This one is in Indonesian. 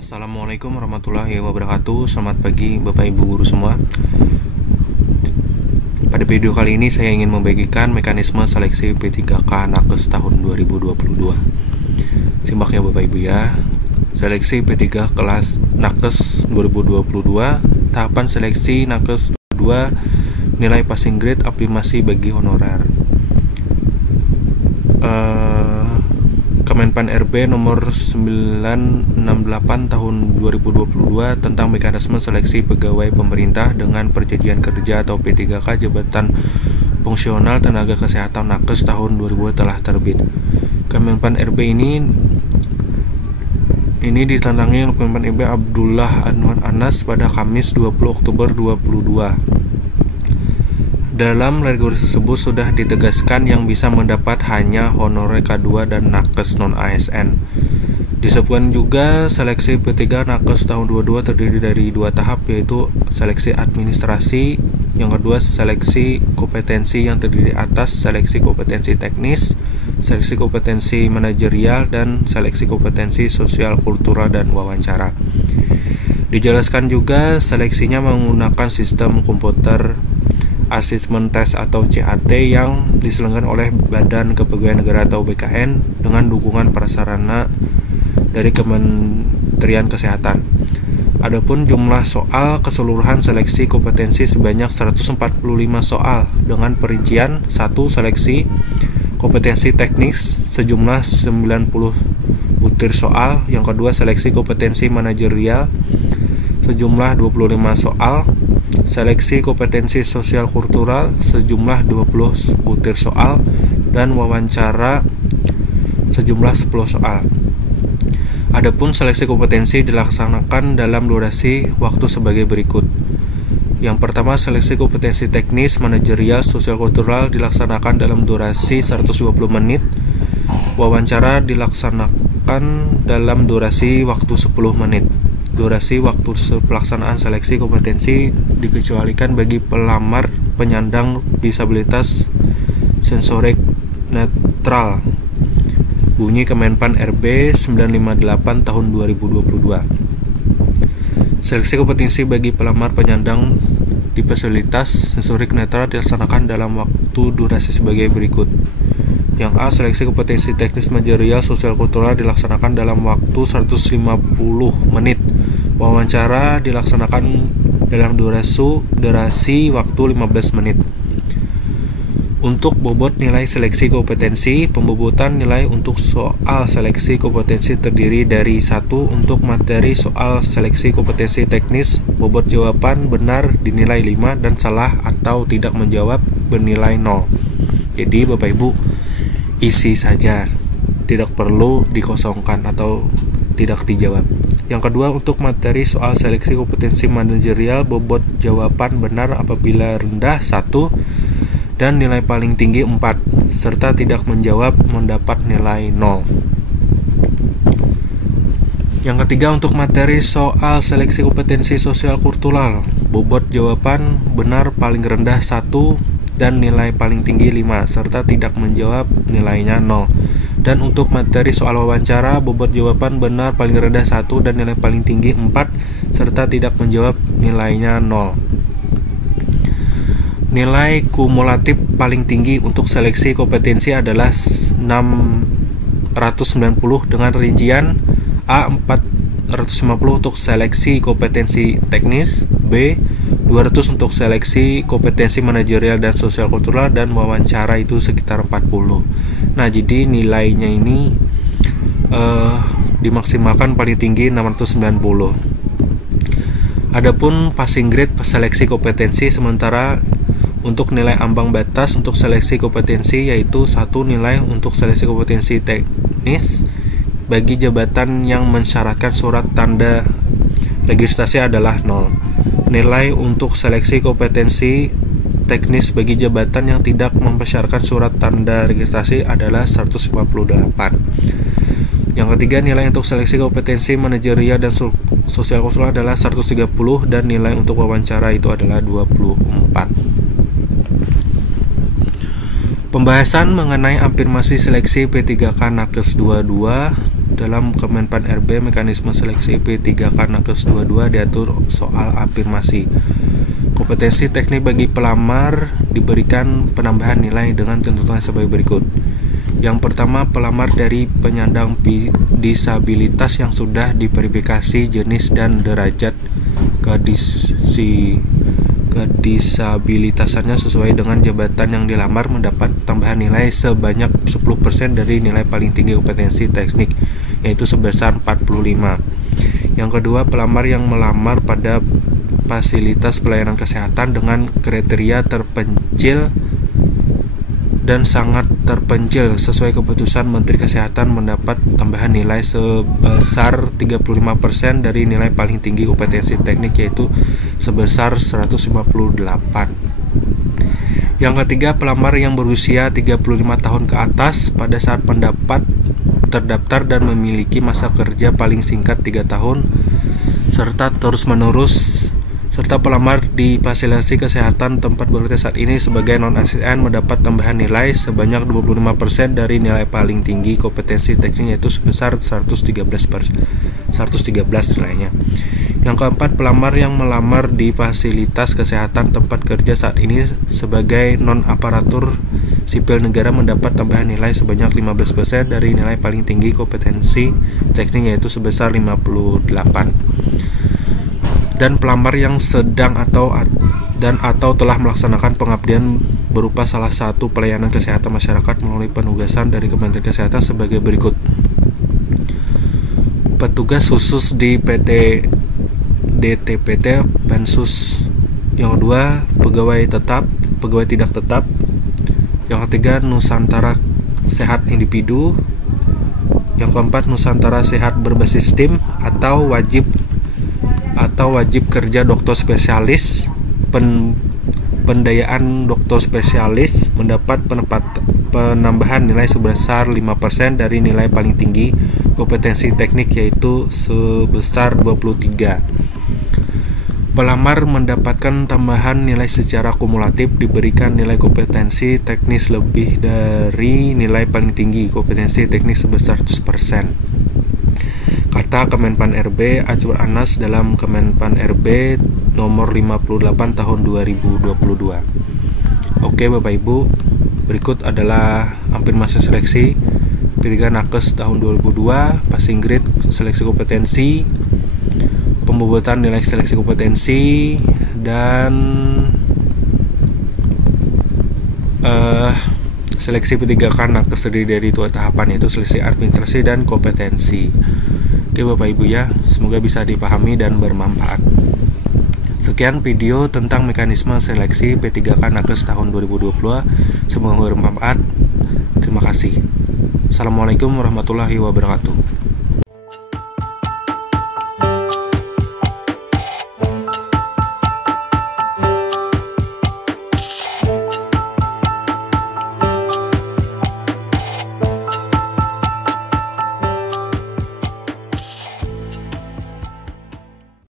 Assalamualaikum warahmatullahi wabarakatuh. Selamat pagi Bapak Ibu guru semua. Pada video kali ini saya ingin membagikan mekanisme seleksi P3K Nakes tahun 2022. Simak ya Bapak Ibu ya. Seleksi P3 kelas Nakes 2022. Tahapan seleksi Nakes 2. Nilai passing grade afirmasi bagi honorer. Kemenpan RB nomor 968 tahun 2022 tentang mekanisme seleksi pegawai pemerintah dengan perjanjian kerja atau P3K jabatan fungsional tenaga kesehatan Nakes tahun 2000 telah terbit. Kemenpan RB ini ditantangi oleh Kemenpan RB Abdullah Anwar Anas pada Kamis 20 Oktober 2022. Dalam regulasi tersebut sudah ditegaskan yang bisa mendapat hanya honorer K2 dan Nakes non-ASN. Disebutkan juga seleksi P3 Nakes tahun 22 terdiri dari dua tahap, yaitu seleksi administrasi, yang kedua seleksi kompetensi yang terdiri atas seleksi kompetensi teknis, seleksi kompetensi manajerial, dan seleksi kompetensi sosial kultural dan wawancara. Dijelaskan juga seleksinya menggunakan sistem komputer Assessment Test atau CAT yang diselenggarakan oleh Badan Kepegawaian Negara atau BKN dengan dukungan prasarana dari Kementerian Kesehatan. Adapun jumlah soal keseluruhan seleksi kompetensi sebanyak 145 soal dengan perincian 1. Seleksi kompetensi teknis sejumlah 90 butir soal, yang kedua seleksi kompetensi manajerial sejumlah 25 soal, seleksi kompetensi sosial kultural sejumlah 20 butir soal, dan wawancara sejumlah 10 soal. Adapun seleksi kompetensi dilaksanakan dalam durasi waktu sebagai berikut. Yang pertama, seleksi kompetensi teknis, manajerial, sosial kultural dilaksanakan dalam durasi 120 menit. Wawancara dilaksanakan dalam durasi waktu 10 menit. Durasi waktu pelaksanaan seleksi kompetensi dikecualikan bagi pelamar penyandang disabilitas sensorik netral. Bunyi Kemenpan RB 958 tahun 2022. Seleksi kompetensi bagi pelamar penyandang disabilitas sensorik netral dilaksanakan dalam waktu durasi sebagai berikut. Yang A, seleksi kompetensi teknis manajerial sosial kultural dilaksanakan dalam waktu 150 menit. Wawancara dilaksanakan dalam durasi waktu 15 menit. Untuk bobot nilai seleksi kompetensi, pembobotan nilai untuk soal seleksi kompetensi terdiri dari 1. Untuk materi soal seleksi kompetensi teknis, bobot jawaban benar dinilai 5 dan salah atau tidak menjawab bernilai 0. Jadi Bapak Ibu isi saja, tidak perlu dikosongkan atau tidak dijawab. Yang kedua, untuk materi soal seleksi kompetensi manajerial, bobot jawaban benar apabila rendah 1 dan nilai paling tinggi 4, serta tidak menjawab mendapat nilai 0. Yang ketiga, untuk materi soal seleksi kompetensi sosial kultural, bobot jawaban benar paling rendah 1 dan nilai paling tinggi 5, serta tidak menjawab nilainya 0. Dan untuk materi soal wawancara, bobot jawaban benar paling rendah 1 dan nilai paling tinggi 4, serta tidak menjawab nilainya 0. Nilai kumulatif paling tinggi untuk seleksi kompetensi adalah 690 dengan rincian A. 450 untuk seleksi kompetensi teknis, B. 200 untuk seleksi kompetensi manajerial dan sosial kultural, dan wawancara itu sekitar 40. Nah, jadi nilainya ini dimaksimalkan paling tinggi 690. Adapun passing grade seleksi kompetensi, sementara untuk nilai ambang batas untuk seleksi kompetensi yaitu 1 nilai untuk seleksi kompetensi teknis bagi jabatan yang mensyaratkan surat tanda registrasi adalah 0. Nilai untuk seleksi kompetensi teknis bagi jabatan yang tidak mempersyaratkan surat tanda registrasi adalah 158. Yang ketiga, nilai untuk seleksi kompetensi manajerial dan sosial kultural adalah 130 dan nilai untuk wawancara itu adalah 24. Pembahasan mengenai afirmasi seleksi P3K Nakes 22 dalam Kemenpan RB mekanisme seleksi P3K Nakes 22 diatur soal afirmasi. Kompetensi teknik bagi pelamar diberikan penambahan nilai dengan tuntutan sebagai berikut. Yang pertama, pelamar dari penyandang disabilitas yang sudah diverifikasi jenis dan derajat kedisabilitasannya sesuai dengan jabatan yang dilamar mendapat tambahan nilai sebanyak 10% dari nilai paling tinggi kompetensi teknik, yaitu sebesar 45. Yang kedua, pelamar yang melamar pada fasilitas pelayanan kesehatan dengan kriteria terpencil dan sangat terpencil sesuai keputusan Menteri Kesehatan mendapat tambahan nilai sebesar 35% dari nilai paling tinggi kompetensi teknik, yaitu sebesar 158. Yang ketiga, pelamar yang berusia 35 tahun ke atas pada saat terdaftar dan memiliki masa kerja paling singkat 3 tahun serta serta pelamar di fasilitas kesehatan tempat bekerja saat ini sebagai non-ASN mendapat tambahan nilai sebanyak 25% dari nilai paling tinggi kompetensi teknik, yaitu sebesar 113 nilainya. Yang keempat, pelamar yang melamar di fasilitas kesehatan tempat kerja saat ini sebagai non-aparatur sipil negara mendapat tambahan nilai sebanyak 15% dari nilai paling tinggi kompetensi teknik, yaitu sebesar 58. Dan pelamar yang sedang atau telah melaksanakan pengabdian berupa salah satu pelayanan kesehatan masyarakat melalui penugasan dari Kementerian Kesehatan sebagai berikut. Petugas khusus di PT DTPT Pensus. Yang kedua, pegawai tidak tetap. Yang ketiga, Nusantara Sehat Individu. Yang keempat, Nusantara Sehat berbasis tim atau wajib kerja dokter spesialis. Pendayaan dokter spesialis mendapat penambahan nilai sebesar 5% dari nilai paling tinggi kompetensi teknik, yaitu sebesar 23. Pelamar mendapatkan tambahan nilai secara kumulatif diberikan nilai kompetensi teknis lebih dari nilai paling tinggi kompetensi teknis sebesar 100%. Kata Kemenpan RB Acuan Anas dalam Kemenpan RB nomor 58 tahun 2022. Oke Bapak Ibu, berikut adalah afirmasi seleksi P3 Nakes tahun 2002, passing grade seleksi kompetensi, pembobotan nilai seleksi kompetensi, dan seleksi P3K Nakes terdiri dari 2 tahapan, yaitu seleksi administrasi dan kompetensi. Oke Bapak Ibu ya, semoga bisa dipahami dan bermanfaat. Sekian video tentang mekanisme seleksi P3K Nakes tahun 2022. Semoga bermanfaat. Terima kasih. Assalamualaikum warahmatullahi wabarakatuh.